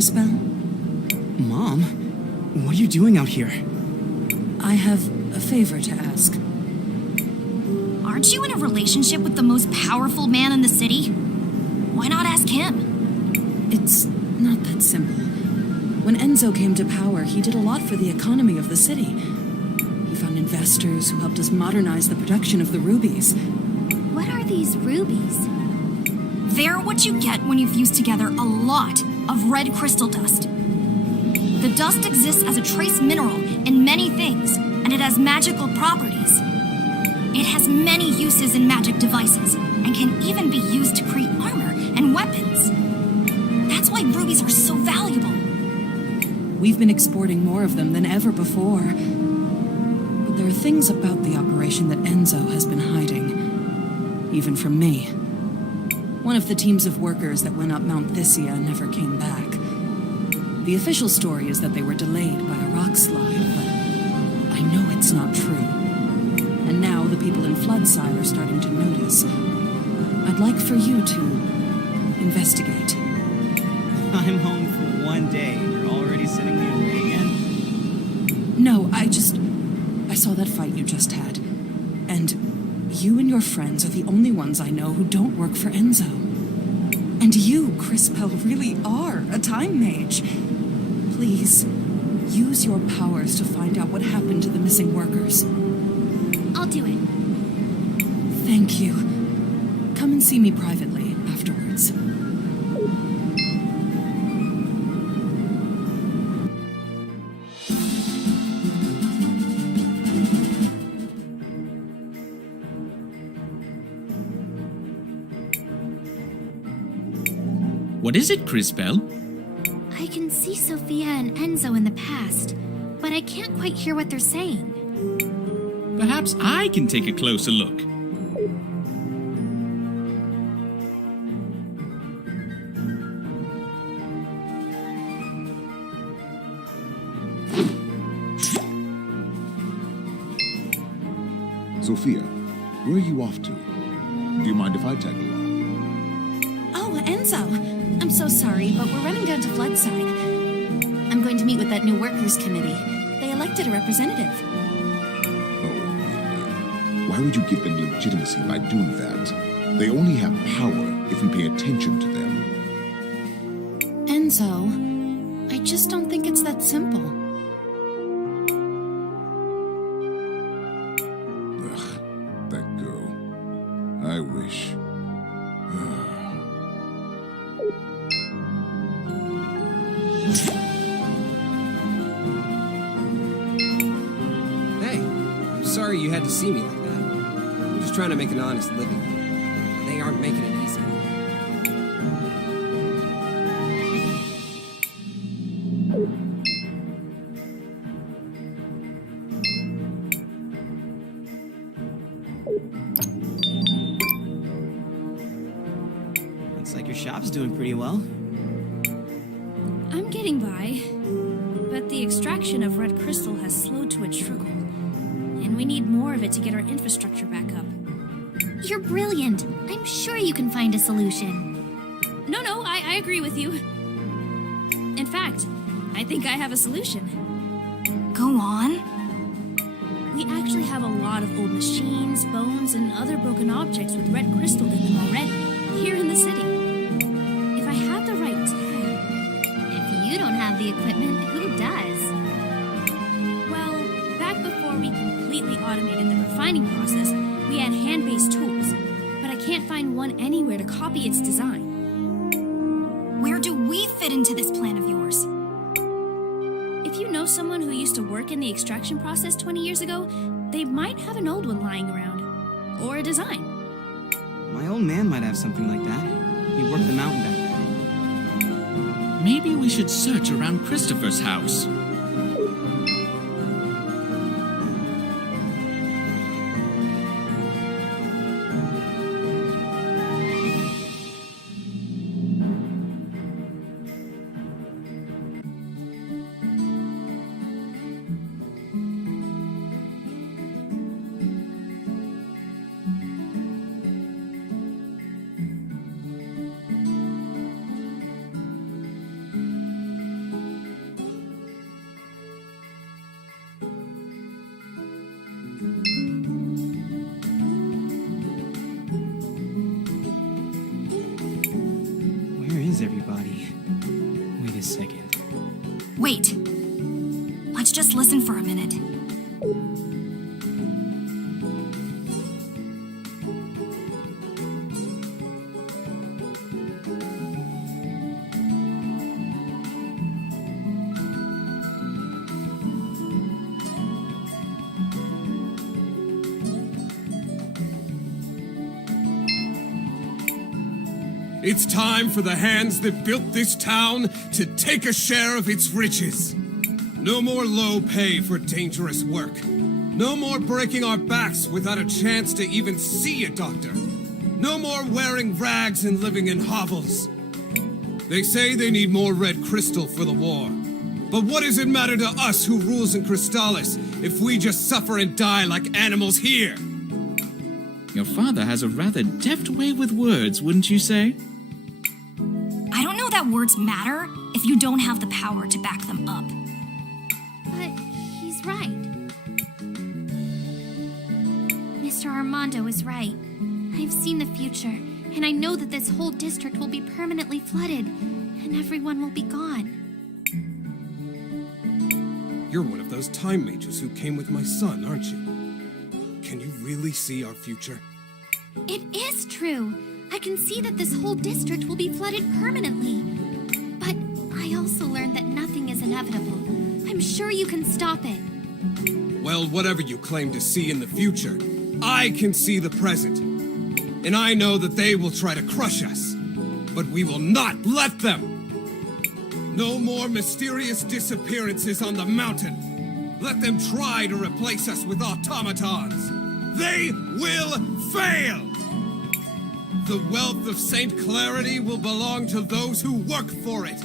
Crisbell? Mom, what are you doing out here? I have a favor to ask. Aren't you in a relationship with the most powerful man in the city? Why not ask him? It's not that simple. When Enzo came to power, he did a lot for the economy of the city. He found investors who helped us modernize the production of the rubies. What are these rubies? They're what you get when you fuse together a lot of red crystal dust. The dust exists as a trace mineral in many things, and it has magical properties. It has many uses in magic devices, and can even be used to create armor and weapons. That's why rubies are so valuable. We've been exporting more of them than ever before. But there are things about the operation that Enzo has been hiding, even from me. One of the teams of workers that went up Mount Thysia never came back. The official story is that they were delayed by a rock slide, but I know it's not true. And now the people in Floodside are starting to notice. I'd like for you to investigate. I'm home for one day and you're already sending me away again? No, I saw that fight you just had. And you and your friends are the only ones I know who don't work for Enzo. And you, Crisbell, really are a time mage. Please, use your powers to find out what happened to the missing workers. I'll do it. Thank you. Come and see me privately afterwards. What is it, Crisbell? I can see Sophia and Enzo in the past, but I can't quite hear what they're saying. Perhaps I can take a closer look. Sophia, where are you off to? Do you mind if I tag along? Oh, Enzo! I'm so sorry, but we're running down to Floodside. I'm going to meet with that new workers' committee. They elected a representative. Why would you give them legitimacy by doing that? They only have power if we pay attention to them. Enzo, I just don't think it's that simple. Ugh, that girl. I wish. Hey, I'm sorry you had to see me like that. I'm just trying to make an honest living. They aren't making it easy. Looks like your shop's doing pretty well. I'm getting by, but the extraction of red crystal has slowed to a trickle, and we need more of it to get our infrastructure back up. You're brilliant. I'm sure you can find a solution. No, I agree with you. In fact, I think I have a solution. Go on. We actually have a lot of old machines, bones, and other broken objects with red crystal in them already, here in the city. If I had the right tech... If you don't have the equipment, who does? Well, back before we completely automated the refining process, we had hand-based tools, but I can't find one anywhere to copy its design. Where do we fit into this plan of yours? If you know someone who used to work in the extraction process 20 years ago, they might have an old one lying around. Or a design. My old man might have something like that. He worked the mountain back then. Maybe we should search around Christopher's house. just listen for a minute. It's time for the hands that built this town to take a share of its riches. No more low pay for dangerous work. No more breaking our backs without a chance to even see a doctor. No more wearing rags and living in hovels. They say they need more red crystal for the war. But what does it matter to us who rules in Crystallis if we just suffer and die like animals here? Your father has a rather deft way with words, wouldn't you say? I don't know that words matter if you don't have the power to back them up. But he's right. Mr. Armando is right. I've seen the future, and I know that this whole district will be permanently flooded, and everyone will be gone. You're one of those time mages who came with my son, aren't you? Can you really see our future? It is true. I can see that this whole district will be flooded permanently. But I also learned that nothing is inevitable. I'm sure you can stop it. Well, whatever you claim to see in the future, I can see the present. And I know that they will try to crush us. But we will not let them! No more mysterious disappearances on the mountain. Let them try to replace us with automatons. They will fail! The wealth of Saint Clarity will belong to those who work for it.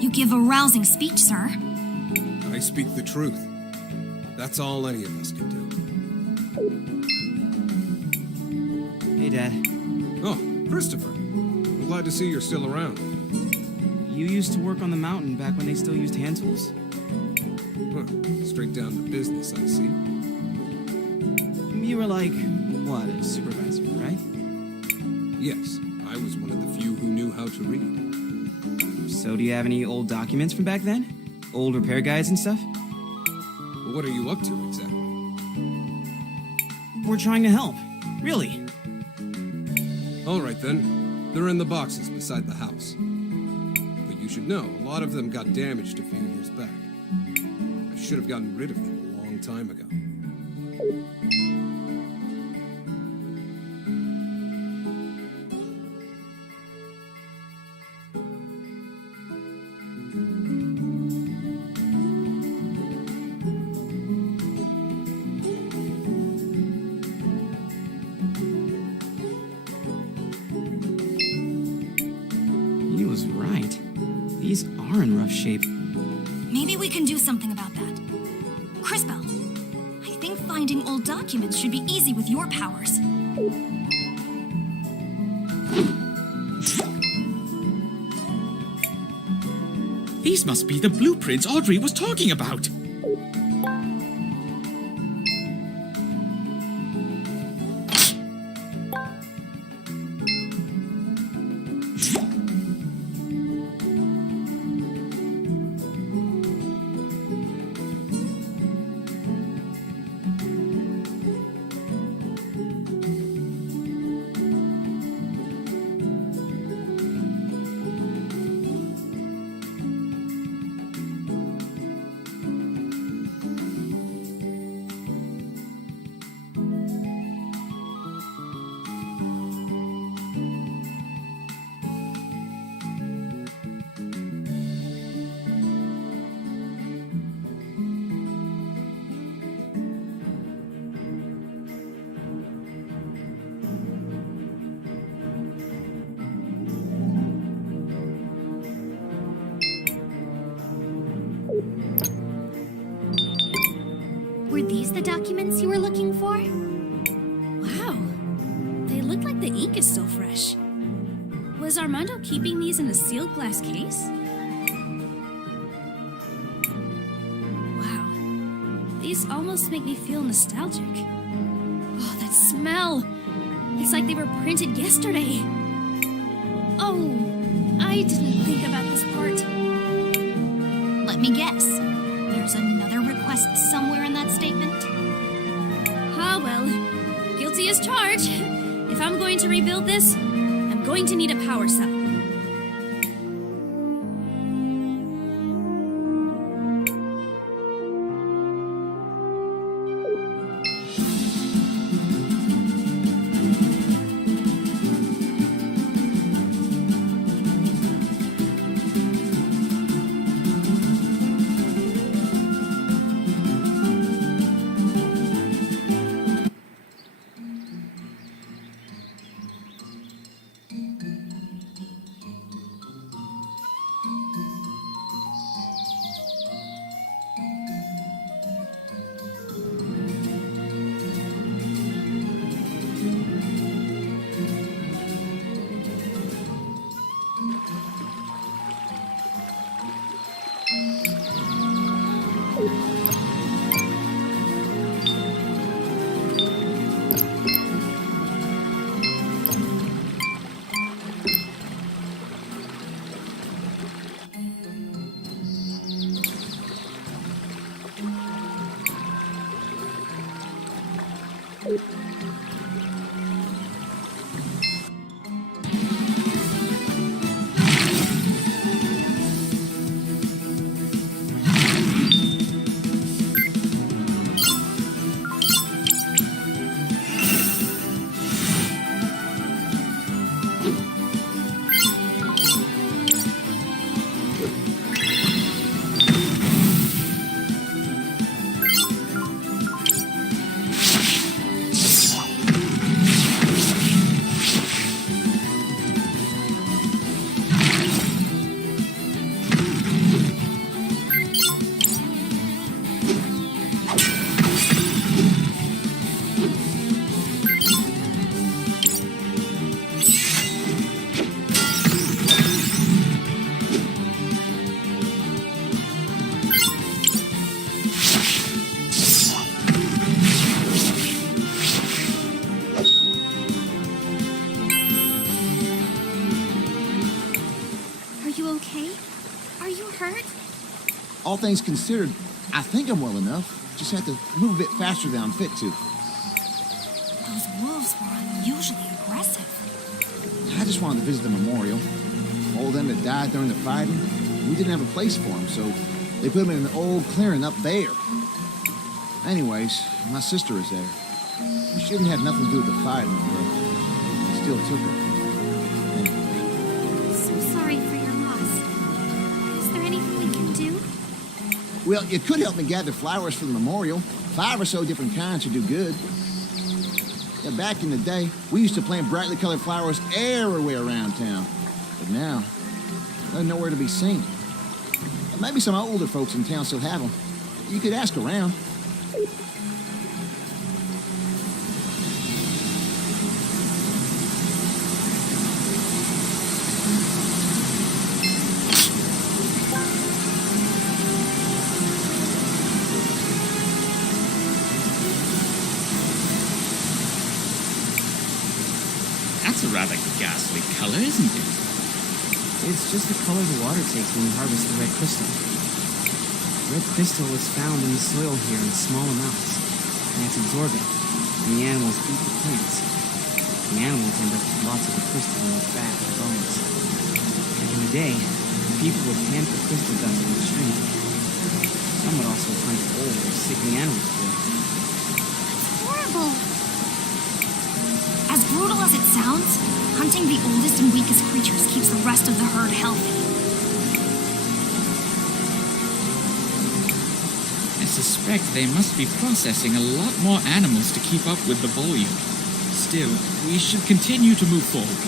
You give a rousing speech, sir. I speak the truth. That's all any of us can do. Hey, Dad. Oh, Christopher. I'm glad to see you're still around. You used to work on the mountain back when they still used hand tools? Huh, straight down to business, I see. You were like, what, a supervisor, right? Yes, I was one of the few who knew how to read. So do you have any old documents from back then? Old repair guides and stuff? Well, what are you up to, exactly? We're trying to help. Really. All right, then. They're in the boxes beside the house. But you should know, a lot of them got damaged a few years back. I should have gotten rid of them a long time ago. He was right. These are in rough shape. Maybe we can do something about that. Crisbell, I think finding old documents should be easy with your powers. These must be the blueprints Audrey was talking about. Were these the documents you were looking for? Wow. They look like the ink is still fresh. Was Armando keeping these in a sealed glass case? Wow. These almost make me feel nostalgic. Oh, that smell! It's like they were printed yesterday. Oh, I didn't think about this part. Let me guess. They're there's another request somewhere in that statement? Ah, well, guilty as charged. If I'm going to rebuild this, I'm going to need a power cell. All things considered, I think I'm well enough. Just have to move a bit faster than I'm fit to. Those wolves were unusually aggressive. I just wanted to visit the memorial. All of them that died during the fighting, we didn't have a place for them, so they put them in an old clearing up there. Anyways, my sister is there. She didn't have nothing to do with the fighting, but they still took her. Anyway. So sorry for your loss. Is there anything we can do? Well, you could help me gather flowers for the memorial. 5 or so different kinds would do good. Yeah, back in the day, we used to plant brightly colored flowers everywhere around town. But now, they're nowhere to be seen. Maybe some older folks in town still have them. You could ask around. That's a rather ghastly color, isn't it? It's just the color the water takes when you harvest the red crystal. Red crystal is found in the soil here in small amounts, and it's absorbent, and the animals eat the plants. The animals end up with lots of the crystal in their fat and bones. Back in the day, people would camp the crystal dust in the stream. Some would also hunt old or sickly animals for it. That's horrible. As brutal as it sounds, hunting the oldest and weakest creatures keeps the rest of the herd healthy. I suspect they must be processing a lot more animals to keep up with the volume. Still, we should continue to move forward.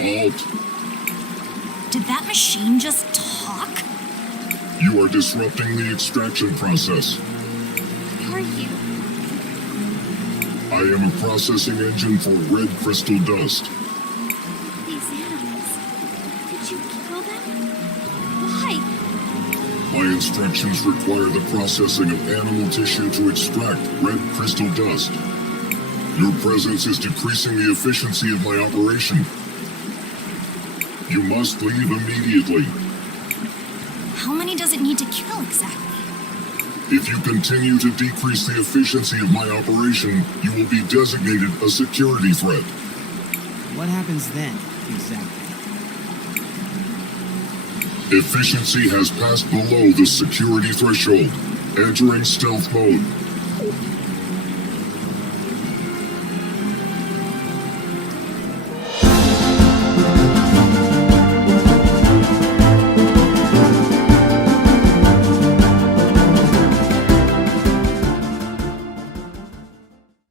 Halt! Did that machine just talk? You are disrupting the extraction process. Who are you? I am a processing engine for red crystal dust. These animals. Did you kill them? Why? My instructions require the processing of animal tissue to extract red crystal dust. Your presence is decreasing the efficiency of my operation. You must leave immediately. How many does it need to kill exactly? If you continue to decrease the efficiency of my operation, you will be designated a security threat. What happens then, exactly? Efficiency has passed below the security threshold. Entering stealth mode.